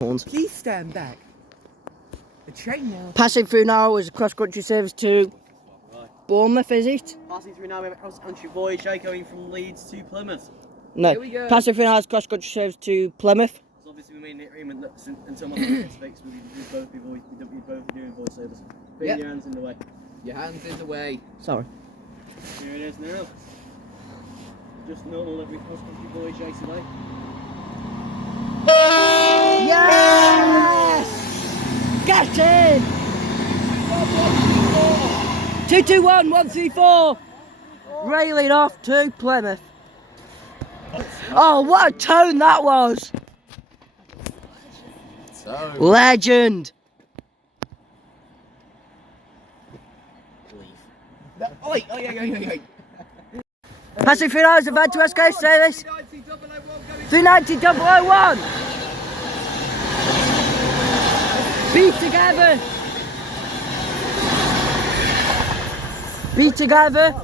Please stand back. The train now. Passing through now is a cross-country service to Bournemouth, is it? Passing through now, we have a cross-country voyage going from Leeds to Plymouth. No. Here we go. Passing through now is cross-country service to Plymouth. So obviously we made an agreement that until my life gets fixed, we'd both be doing voice service. Put Yep. your hands in the way. Your hands in the way. Sorry. Here it is now. Just normal every cross-country voyage today. Yes! Get in! 221 134. Railing off to Plymouth. Oh, what a tone that was! So. Legend! Oi. Passing through now is a Van to West Coast service. 390 001. Be together. Be together.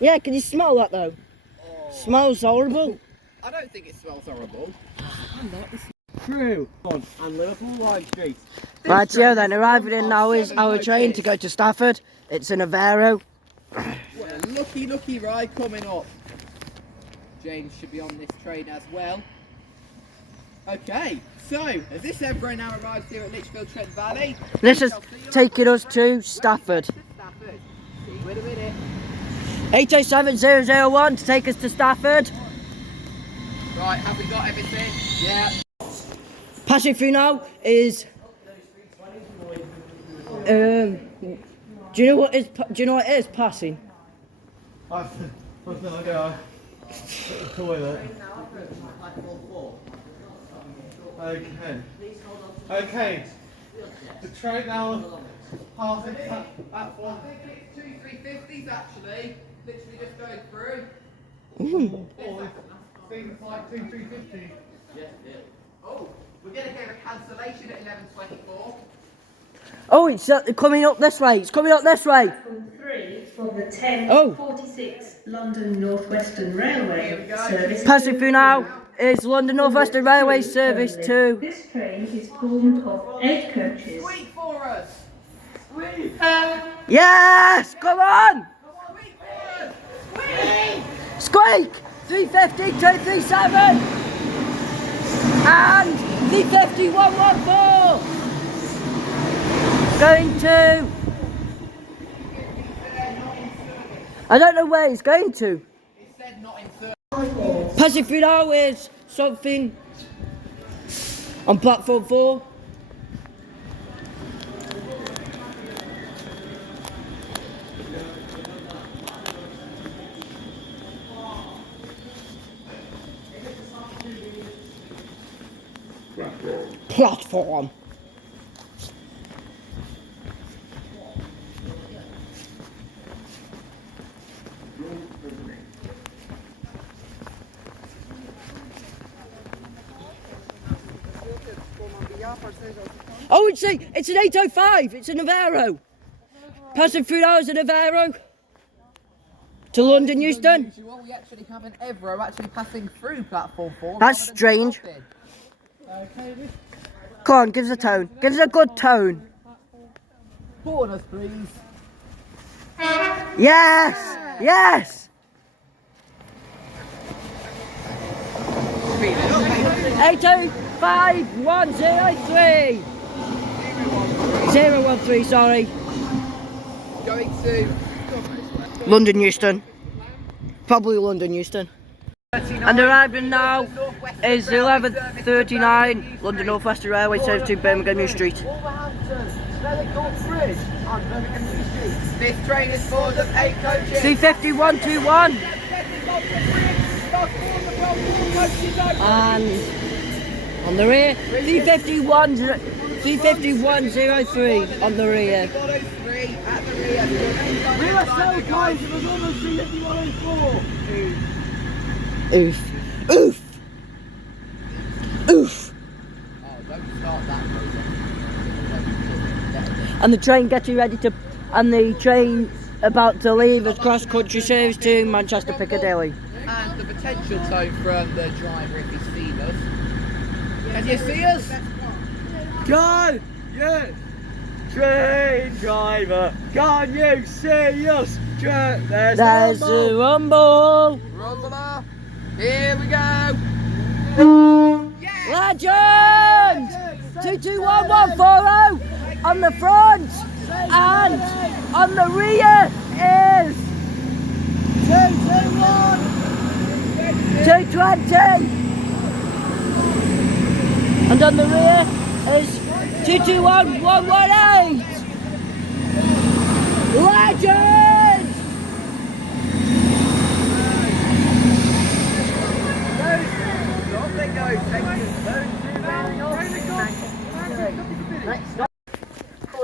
Yeah, can you smell that though? Smells horrible. I don't think it smells horrible. Crew and Liverpool Wine Street. Right, so then arriving in now is our train to go to Stafford. It's an Avero. What a lucky ride coming up. James should be on this train as well. Okay, so as this Avro now arrives here at Lichfield, Trent Valley. This is taking us to Stafford. Stafford. See you in a minute. 807001 to take us to Stafford. Right, have we got everything? Yeah. Passing through now is do you know what it is passing? I've no idea. The toilet. Okay. The train now passing platform. I think it's 2 350s actually. Literally just going through. Seems like 2 350. Oh, we're going to get a cancellation at 11:24. Oh, it's coming up this way. It's coming up this way. Platform 3 for the 10:46 London North Western Railway service. Passing through now is London North Western Railway service to. This train is formed of 8 coaches. Wait for us. Yes! Come on! Wait for us. Wait. Squeak! 350 237 and 350 114. Going to. I don't know where it's going to. It said not in third. Passing through now is something on platform 4. Platform. Oh, it's an 805. It's an Avero. Passing through now is an Avero to London Euston. Unusual. We actually have an Evro actually passing through platform 4. That's strange. Come on, give us a tone. Give us a good tone. Bonus, please. Yes! Yes! 825103 013, sorry. Going to London Euston. Probably London Euston. And arriving now is 11:39 London North Western Railway service to Birmingham New Street. This train is full of 8 coaches. 35121 and on the rear 35103 on the rear. We were so close, it was almost 35104. Oof. Oof. Oof. Oh, don't start that program. And the train getting ready to, and the train about to leave as cross-country service to Manchester Piccadilly. And the potential tone from the driver if he's seen us. Can you see us? Can you, train driver, can you see us? There's the rumble. Rumbler. Here we go. Legend! 221140 on the front, and on the rear is 220, and on the rear is 221118. Legend!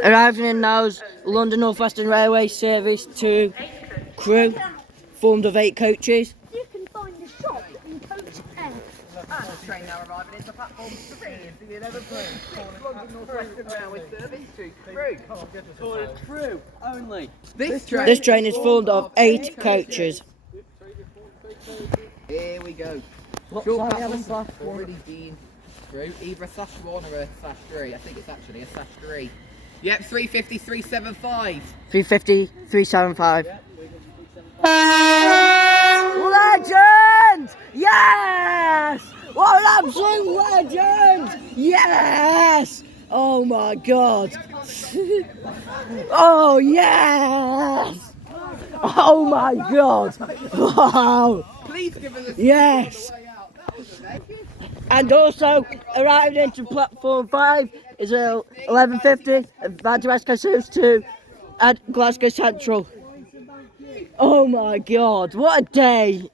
Arriving in now is London North Western Railway Service 2 crew, formed of 8 coaches. You can find the shop in Coach F. Train now arriving into platform 3 is the 11th London North Western Railway Service 2 crew. For a crew only. This train is formed of 8 coaches. Here we go. What Short side have platform we got? already been through. Either a /1 or a /3. I think it's actually a /3. Yep, 350, 375. 350, 375. Legend! Yes! What an absolute legend! Yes! Oh my god! Oh yes! Oh my god! Wow! Please give us a Yes! And also arriving into platform 5 is 11:50 at West Coast Service 2 at Glasgow Central. Oh my god, what a day!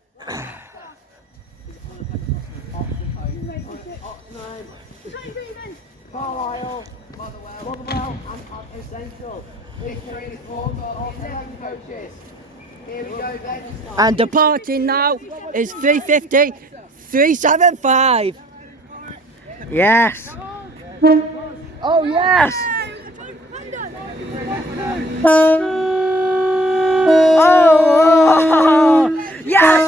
This train is formed of 11 coaches. Here we go then. And departing now is 350, 375. Yes. Oh yes. Oh yes,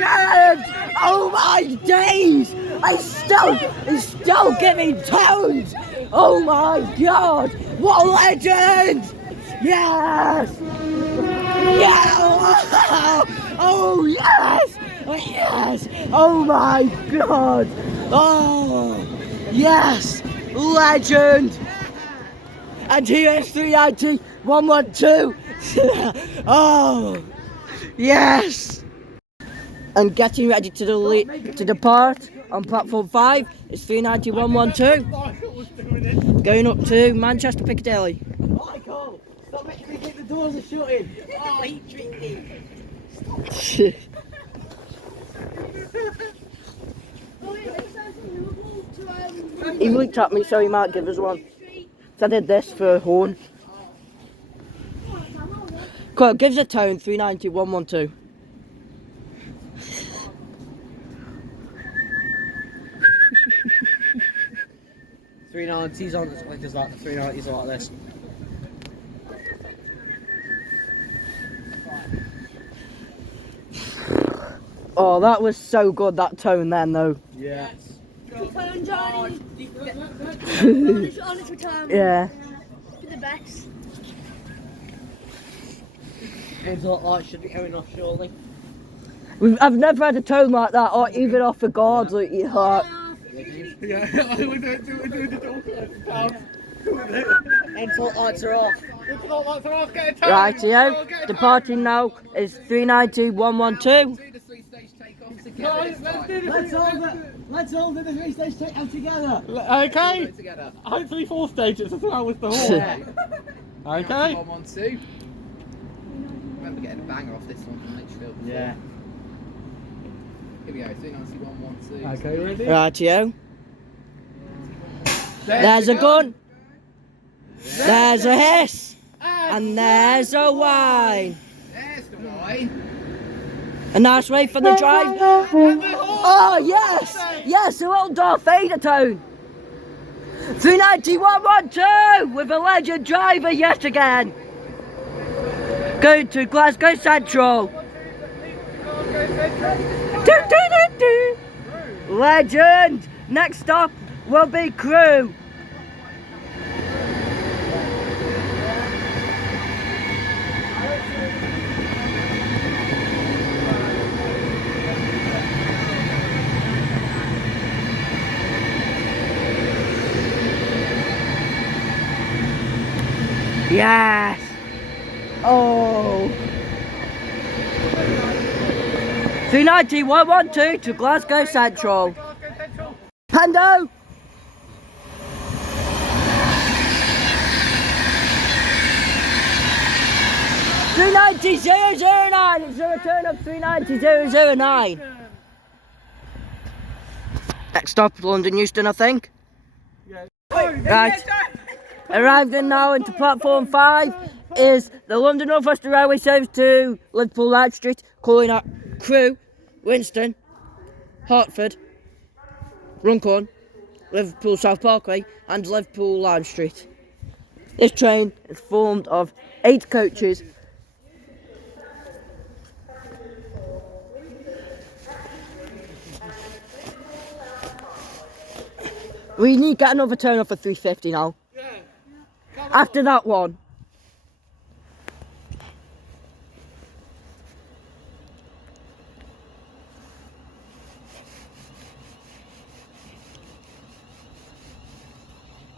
legend! Oh my days! It's still giving tones. Oh my god! What a legend! Yes! Yeah! Oh yes! Yes! Oh my god! Oh yes! Legend! And here is 390 112. Oh yes! And getting ready to depart on platform 5 is 390 112. Going up to Manchester Piccadilly. Michael, stop making me think the doors are shutting. Oh, heat drinking. He looked at me, so he might give us one. So I did this for a horn. Cool, gives a tone 390 112. Three 90s on as quick as that. 390s are like this. Oh, that was so good, that tone then, though. Yeah. Tone Johnny. Honest return. Yeah. The best. Seems like should be going off surely. I've never had a tone like that, or even off the guards, like your heart. Yeah, I would do the door Enfield lights are off. Rightio, departing now is 390 112. Do the 3-stage takeoff together this time. Let's all do the 3-stage takeoff together. Okay. Do it together. Hopefully 4 stages as well with the horn. Okay. 112. Remember getting a banger off this one from Lichfield. Yeah. Here we go, 390 112. Okay, ready? Rightio. There's a gun. There's a hiss. And there's a whine. There's the wine. A nice way for the drive. Oh yes, yes, a little Darth Vader tone. 390 112 with a legend driver yet again. Going to Glasgow Central. Do, do, do, do. Legend. Next stop, will be crew. Yes. Oh. 390 112 to Glasgow Central. Pando. $390,009. It's the return of $390,009. Next stop, London Euston, I think. Right. Arriving now into platform 5 is the London North Western Railway service to Liverpool Light Street, calling at Crewe, Winston, Hertford, Runcorn, Liverpool South Parkway and Liverpool Lime Street. This train is formed of 8 coaches. We need to get another turn off for 350 now. After that one.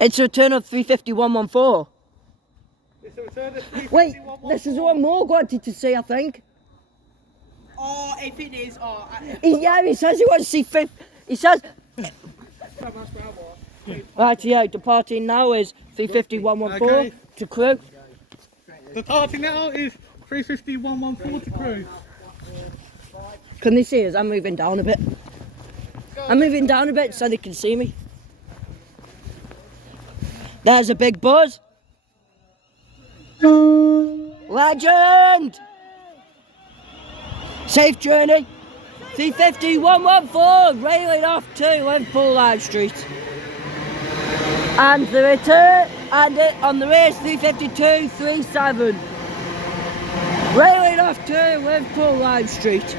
It's a return of 350-114. It's a return of 350 Wait, this is what Morg wanted to see, I think. Oh, if it is, oh. Yeah, he says he wants to see 50. He says. Right, yeah, departing now is 350-114 Okay. to Crewe. Departing now is 350-114 to Crewe. Can they see us? I'm moving down a bit. I'm moving down a bit so they can see me. There's a big buzz. Legend! Safe journey. 350-114, railing off to Liverpool Live Street. And the return, and on the race 352-37. Railing off to Liverpool Live Street.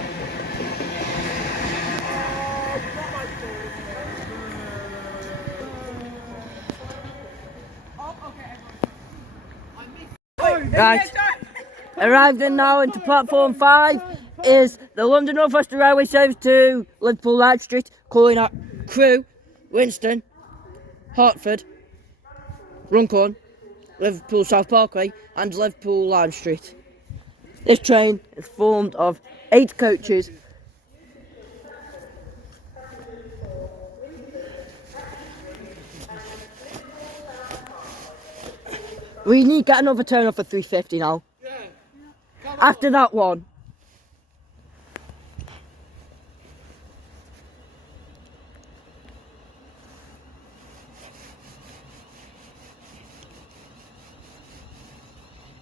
Right. Arriving now into platform 5 is the London North Western Railway service to Liverpool Light Street, calling at Crewe, Winston, Hertford, Runcorn, Liverpool South Parkway and Liverpool Lime Street. This train is formed of 8 coaches. We need to get another turn off for 350 now. After that one.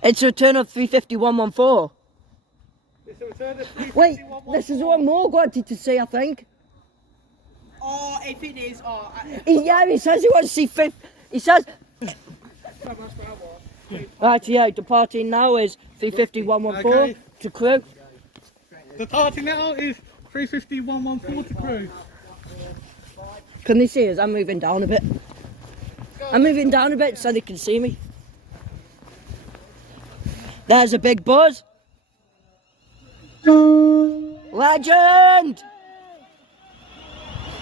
It's a return of 350-114. It's a return of 350-114. Wait, this is what Morg wanted to see, I think. Oh, if it is, oh. Yeah, he says he wants to see 50. He says. Right, yeah, departing now is 350-114 Okay. to Crewe. Departing now is 350-114 to Crewe. Can they see us? I'm moving down a bit. I'm moving down a bit so they can see me. There's a big buzz. Legend!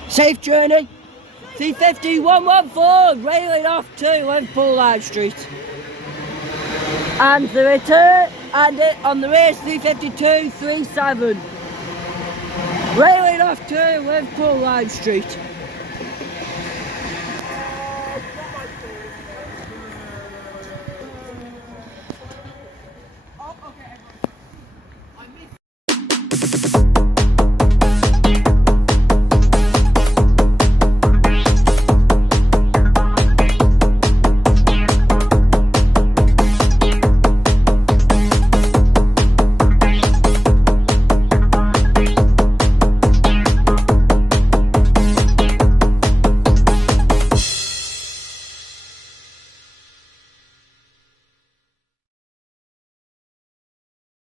Safe journey. 350-114, railing off to Liverpool Live Street. And the return, and on the race 352-37. Railing off to Liverpool Live Street.